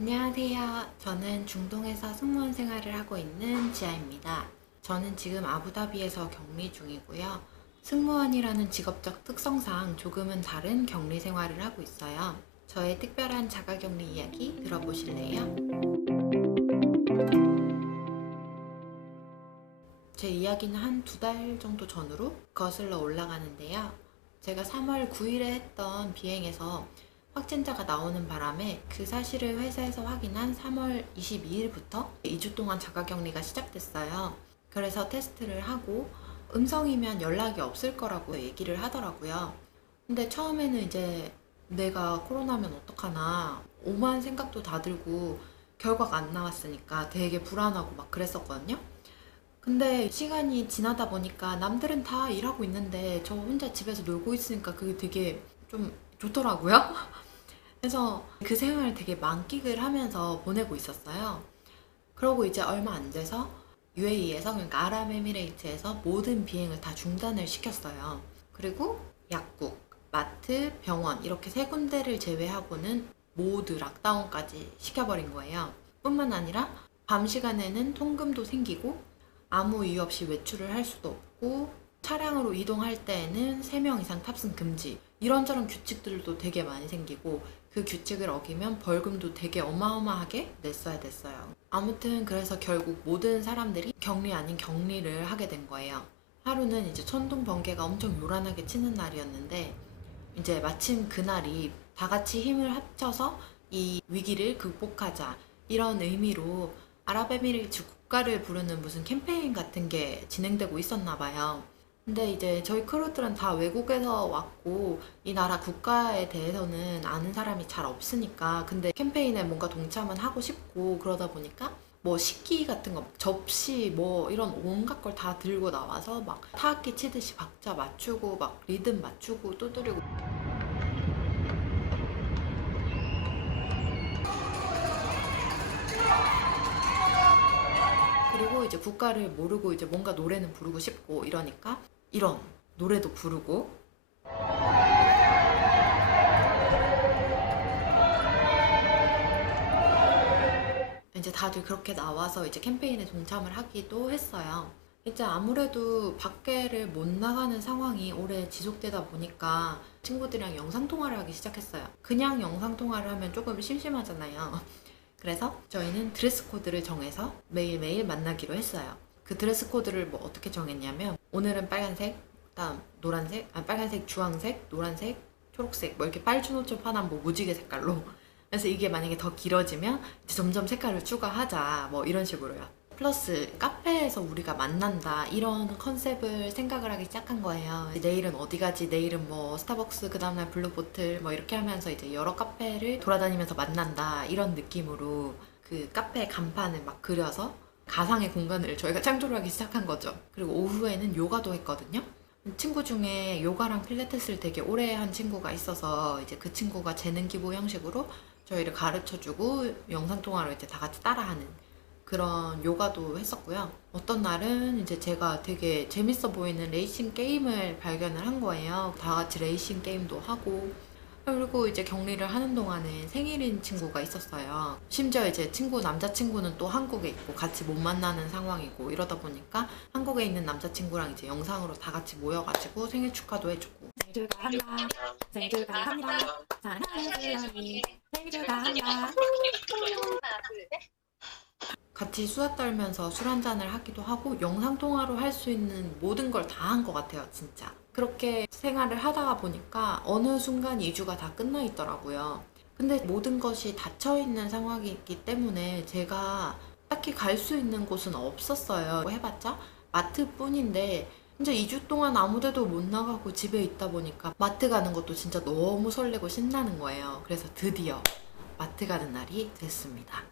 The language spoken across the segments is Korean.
안녕하세요. 저는 중동에서 승무원 생활을 하고 있는 지아입니다. 저는 지금 아부다비에서 격리 중이고요. 승무원이라는 직업적 특성상 조금은 다른 격리 생활을 하고 있어요. 저의 특별한 자가격리 이야기 들어보실래요? 제 이야기는 한 2달 정도 전으로 거슬러 올라가는데요. 제가 3월 9일에 했던 비행에서 확진자가 나오는 바람에 그 사실을 회사에서 확인한 3월 22일부터 2주 동안 자가격리가 시작됐어요. 그래서 테스트를 하고 음성이면 연락이 없을 거라고 얘기를 하더라고요. 근데 처음에는 이제 내가 코로나면 어떡하나 오만 생각도 다 들고 결과가 안 나왔으니까 되게 불안하고 막 그랬었거든요. 근데 시간이 지나다 보니까 남들은 다 일하고 있는데 저 혼자 집에서 놀고 있으니까 그게 되게 좀 좋더라고요. 그래서 그 생활을 되게 만끽을 하면서 보내고 있었어요. 그러고 이제 얼마 안 돼서 UAE에서, 그러니까 아랍에미레이트에서 모든 비행을 다 중단을 시켰어요. 그리고 약국, 마트, 병원 이렇게 3군데를 제외하고는 모두 락다운까지 시켜버린 거예요. 뿐만 아니라 밤 시간에는 통금도 생기고 아무 이유 없이 외출을 할 수도 없고 차량으로 이동할 때에는 3명 이상 탑승 금지, 이런저런 규칙들도 되게 많이 생기고 그 규칙을 어기면 벌금도 되게 어마어마하게 냈어야 됐어요. 아무튼 그래서 결국 모든 사람들이 격리 아닌 격리를 하게 된 거예요. 하루는 이제 천둥 번개가 엄청 요란하게 치는 날이었는데 이제 마침 그날이 다 같이 힘을 합쳐서 이 위기를 극복하자, 이런 의미로 아랍에미리트 국가를 부르는 무슨 캠페인 같은 게 진행되고 있었나 봐요. 근데 이제 저희 크루들은 다 외국에서 왔고 이 나라 국가에 대해서는 아는 사람이 잘 없으니까, 근데 캠페인에 뭔가 동참은 하고 싶고 그러다 보니까 뭐 식기 같은 거, 접시 뭐 이런 온갖 걸 다 들고 나와서 막 타악기 치듯이 박자 맞추고 막 리듬 맞추고 두드리고, 그리고 이제 국가를 모르고 이제 뭔가 노래는 부르고 싶고 이러니까 이런 노래도 부르고, 이제 다들 그렇게 나와서 이제 캠페인에 동참을 하기도 했어요. 이제 아무래도 밖에를 못 나가는 상황이 오래 지속되다 보니까 친구들이랑 영상통화를 하기 시작했어요. 그냥 영상통화를 하면 조금 심심하잖아요. 그래서 저희는 드레스 코드를 정해서 매일매일 만나기로 했어요. 그 드레스 코드를 뭐 어떻게 정했냐면, 오늘은 빨간색, 다음 노란색, 빨간색, 주황색, 노란색, 초록색, 뭐 이렇게 빨주노초 파란 뭐 무지개 색깔로. 그래서 이게 만약에 더 길어지면 이제 점점 색깔을 추가하자, 뭐 이런 식으로요. 플러스 카페에서 우리가 만난다, 이런 컨셉을 생각을 하기 시작한 거예요. 내일은 어디 가지, 내일은 뭐 스타벅스, 그 다음날 블루보틀 뭐 이렇게 하면서 이제 여러 카페를 돌아다니면서 만난다, 이런 느낌으로 그 카페 간판을 막 그려서 가상의 공간을 저희가 창조를 하기 시작한 거죠. 그리고 오후에는 요가도 했거든요. 친구 중에 요가랑 필라테스를 되게 오래 한 친구가 있어서 이제 그 친구가 재능 기부 형식으로 저희를 가르쳐주고 영상통화로 이제 다 같이 따라하는 그런 요가도 했었고요. 어떤 날은 이제 제가 되게 재밌어 보이는 레이싱 게임을 발견을 한 거예요. 다 같이 레이싱 게임도 하고, 그리고 이제 격리를 하는 동안에 생일인 친구가 있었어요. 심지어 이제 남자친구는 또 한국에 있고 같이 못 만나는 상황이고, 이러다 보니까 한국에 있는 남자친구랑 이제 영상으로 다 같이 모여가지고 생일 축하도 해주고. 생일 축하합니다. 생일 축하합니다. 사랑하는 주연이 생일 축하합니다. 같이 수다 떨면서 술 한잔을 하기도 하고 영상통화로 할 수 있는 모든 걸 다 한 것 같아요, 진짜. 그렇게 생활을 하다가 보니까 어느 순간 2주가 다 끝나 있더라고요. 근데 모든 것이 닫혀있는 상황이기 때문에 제가 딱히 갈 수 있는 곳은 없었어요. 뭐 해봤자 마트뿐인데 이제 2주 동안 아무 데도 못 나가고 집에 있다 보니까 마트 가는 것도 진짜 너무 설레고 신나는 거예요. 그래서 드디어 마트 가는 날이 됐습니다.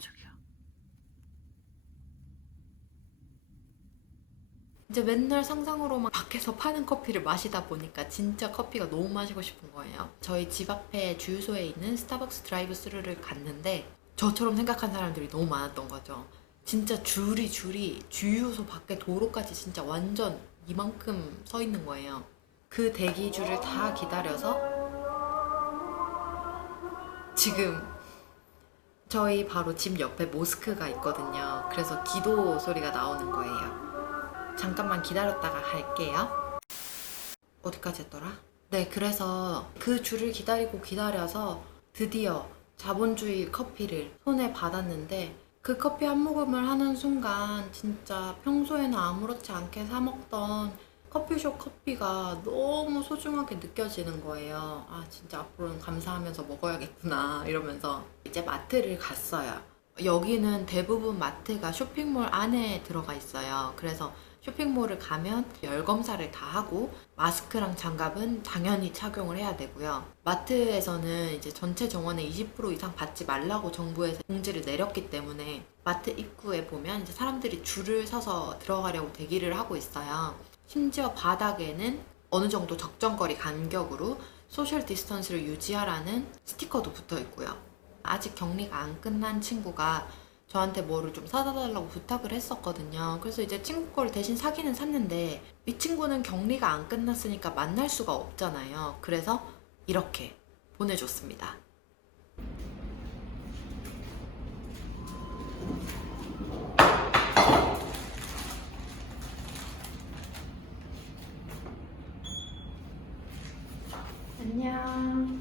저기요. 이제 맨날 상상으로만 밖에서 파는 커피를 마시다 보니까 진짜 커피가 너무 마시고 싶은 거예요. 저희 집 앞에 주유소에 있는 스타벅스 드라이브 스루를 갔는데 저처럼 생각한 사람들이 너무 많았던 거죠. 진짜 줄이 주유소 밖에 도로까지 진짜 완전 이만큼 서 있는 거예요. 그 대기줄을 다 기다려서 지금 저희 바로 집 옆에 모스크가 있거든요. 그래서 기도 소리가 나오는 거예요. 잠깐만 기다렸다가 갈게요. 어디까지 했더라? 네, 그래서 그 줄을 기다려서 드디어 자본주의 커피를 손에 받았는데 그 커피 한 모금을 하는 순간 진짜 평소에는 아무렇지 않게 사 먹던 커피숍 커피가 너무 소중하게 느껴지는 거예요. 아, 진짜 앞으로는 감사하면서 먹어야겠구나 이러면서 이제 마트를 갔어요. 여기는 대부분 마트가 쇼핑몰 안에 들어가 있어요. 그래서 쇼핑몰을 가면 열 검사를 다 하고 마스크랑 장갑은 당연히 착용을 해야 되고요. 마트에서는 이제 전체 정원의 20% 이상 받지 말라고 정부에서 공지를 내렸기 때문에 마트 입구에 보면 이제 사람들이 줄을 서서 들어가려고 대기를 하고 있어요. 심지어 바닥에는 어느 정도 적정거리 간격으로 소셜 디스턴스를 유지하라는 스티커도 붙어 있고요. 아직 격리가 안 끝난 친구가 저한테 뭐를 좀 사다 달라고 부탁을 했었거든요. 그래서 이제 친구 거를 대신 사기는 샀는데 이 친구는 격리가 안 끝났으니까 만날 수가 없잖아요. 그래서 이렇게 보내줬습니다. 안녕.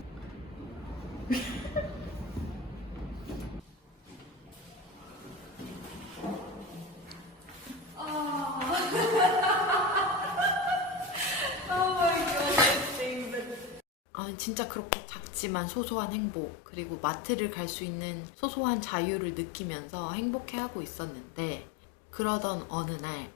진짜 그렇게 작지만 소소한 행복, 그리고 마트를 갈 수 있는 소소한 자유를 느끼면서 행복해하고 있었는데, 그러던 어느 날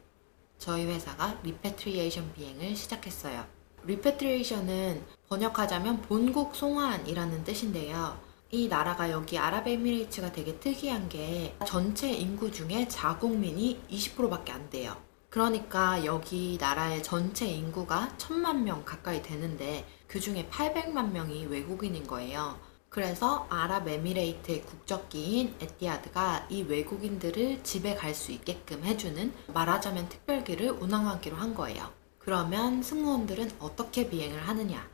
저희 회사가 리패트리에이션 비행을 시작했어요. 리패트리에이션은 번역하자면 본국 송환이라는 뜻인데요. 이 나라가 여기 아랍에미레이츠가 되게 특이한 게 전체 인구 중에 자국민이 20%밖에 안 돼요. 그러니까 여기 나라의 전체 인구가 1000만 명 가까이 되는데 그 중에 800만 명이 외국인인 거예요. 그래서 아랍에미레이트의 국적기인 에티하드가 이 외국인들을 집에 갈 수 있게끔 해주는 말하자면 특별기를 운항하기로 한 거예요. 그러면 승무원들은 어떻게 비행을 하느냐?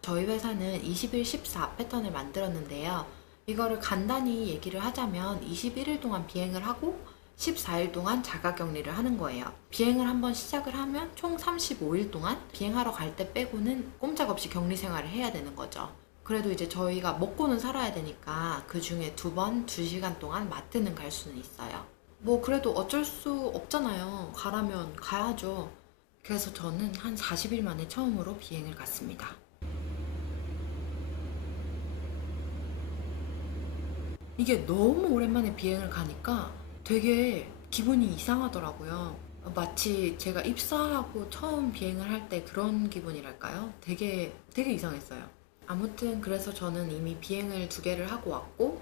저희 회사는 21, 14 패턴을 만들었는데요. 이거를 간단히 얘기를 하자면 21일 동안 비행을 하고 14일 동안 자가격리를 하는 거예요. 비행을 한번 시작을 하면 총 35일 동안 비행하러 갈 때 빼고는 꼼짝없이 격리 생활을 해야 되는 거죠. 그래도 이제 저희가 먹고는 살아야 되니까 그 중에 2번, 2시간 동안 마트는 갈 수는 있어요. 뭐 그래도 어쩔 수 없잖아요. 가라면 가야죠. 그래서 저는 한 40일 만에 처음으로 비행을 갔습니다. 이게 너무 오랜만에 비행을 가니까 되게 기분이 이상하더라고요. 마치 제가 입사하고 처음 비행을 할 때 그런 기분이랄까요? 되게 이상했어요. 아무튼 그래서 저는 이미 비행을 2개를 하고 왔고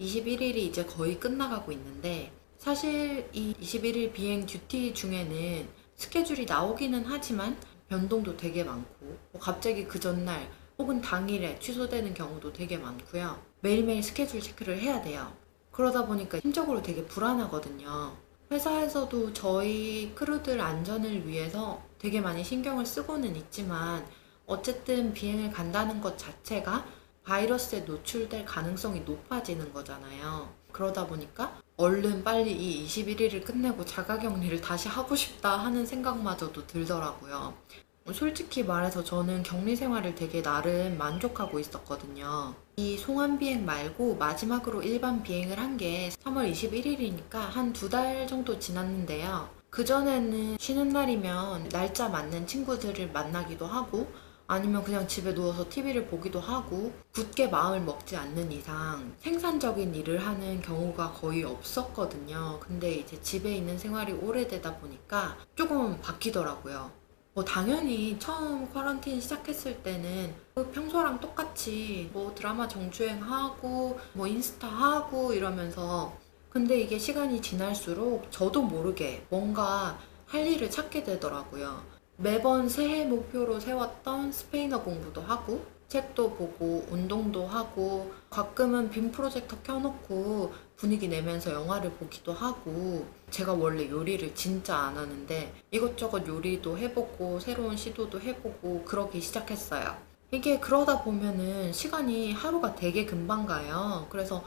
21일이 이제 거의 끝나가고 있는데 사실 이 21일 비행 듀티 중에는 스케줄이 나오기는 하지만 변동도 되게 많고 뭐 갑자기 그 전날 혹은 당일에 취소되는 경우도 되게 많고요. 매일매일 스케줄 체크를 해야 돼요. 그러다 보니까 심적으로 되게 불안하거든요. 회사에서도 저희 크루들 안전을 위해서 되게 많이 신경을 쓰고는 있지만 어쨌든 비행을 간다는 것 자체가 바이러스에 노출될 가능성이 높아지는 거잖아요. 그러다 보니까 얼른 빨리 이 21일을 끝내고 자가격리를 다시 하고 싶다 하는 생각마저도 들더라고요. 솔직히 말해서 저는 격리 생활을 되게 나름 만족하고 있었거든요. 이 송환 비행 말고 마지막으로 일반 비행을 한 게 3월 21일이니까 한 2달 정도 지났는데요. 그전에는 쉬는 날이면 날짜 맞는 친구들을 만나기도 하고 아니면 그냥 집에 누워서 TV를 보기도 하고 굳게 마음을 먹지 않는 이상 생산적인 일을 하는 경우가 거의 없었거든요. 근데 이제 집에 있는 생활이 오래되다 보니까 조금 바뀌더라고요. 뭐 당연히 처음 쿼런틴 시작했을 때는 평소랑 똑같이 뭐 드라마 정주행하고 뭐 인스타 하고 이러면서 근데 이게 시간이 지날수록 저도 모르게 뭔가 할 일을 찾게 되더라고요. 매번 새해 목표로 세웠던 스페인어 공부도 하고 책도 보고 운동도 하고 가끔은 빔 프로젝터 켜놓고 분위기 내면서 영화를 보기도 하고, 제가 원래 요리를 진짜 안 하는데 이것저것 요리도 해보고 새로운 시도도 해보고 그러기 시작했어요. 이게 그러다 보면은 시간이 하루가 되게 금방 가요. 그래서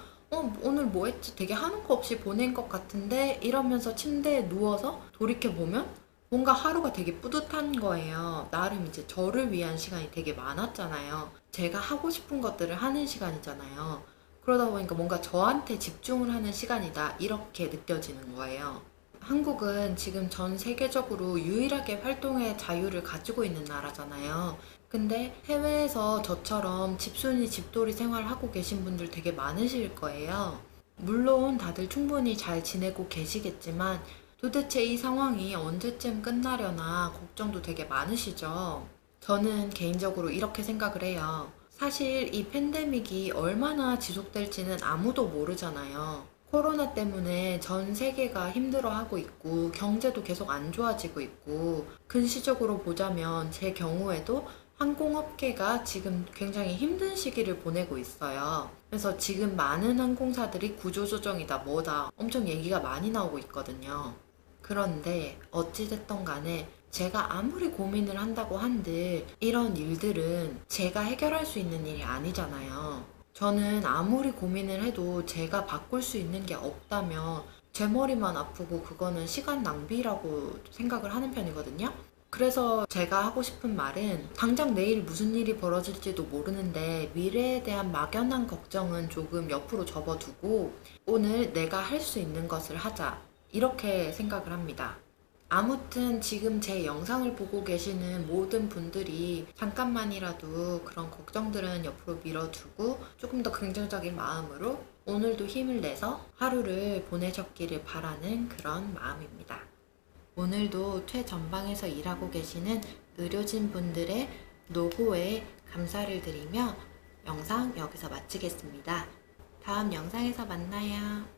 오늘 뭐 했지? 되게 하는 거 없이 보낸 것 같은데 이러면서 침대에 누워서 돌이켜보면 뭔가 하루가 되게 뿌듯한 거예요. 나름 이제 저를 위한 시간이 되게 많았잖아요. 제가 하고 싶은 것들을 하는 시간이잖아요. 그러다 보니까 뭔가 저한테 집중을 하는 시간이다. 이렇게 느껴지는 거예요. 한국은 지금 전 세계적으로 유일하게 활동의 자유를 가지고 있는 나라잖아요. 근데 해외에서 저처럼 집순이 집돌이 생활하고 계신 분들 되게 많으실 거예요. 물론 다들 충분히 잘 지내고 계시겠지만 도대체 이 상황이 언제쯤 끝나려나 걱정도 되게 많으시죠? 저는 개인적으로 이렇게 생각을 해요. 사실 이 팬데믹이 얼마나 지속될지는 아무도 모르잖아요. 코로나 때문에 전 세계가 힘들어하고 있고 경제도 계속 안 좋아지고 있고 근시적으로 보자면 제 경우에도 항공업계가 지금 굉장히 힘든 시기를 보내고 있어요. 그래서 지금 많은 항공사들이 구조조정이다 뭐다 엄청 얘기가 많이 나오고 있거든요. 그런데 어찌됐던 간에 제가 아무리 고민을 한다고 한들 이런 일들은 제가 해결할 수 있는 일이 아니잖아요. 저는 아무리 고민을 해도 제가 바꿀 수 있는 게 없다면 제 머리만 아프고 그거는 시간 낭비라고 생각을 하는 편이거든요. 그래서 제가 하고 싶은 말은 당장 내일 무슨 일이 벌어질지도 모르는데 미래에 대한 막연한 걱정은 조금 옆으로 접어두고 오늘 내가 할 수 있는 것을 하자. 이렇게 생각을 합니다. 아무튼 지금 제 영상을 보고 계시는 모든 분들이 잠깐만이라도 그런 걱정들은 옆으로 밀어두고 조금 더 긍정적인 마음으로 오늘도 힘을 내서 하루를 보내셨기를 바라는 그런 마음입니다. 오늘도 최전방에서 일하고 계시는 의료진 분들의 노고에 감사를 드리며 영상 여기서 마치겠습니다. 다음 영상에서 만나요.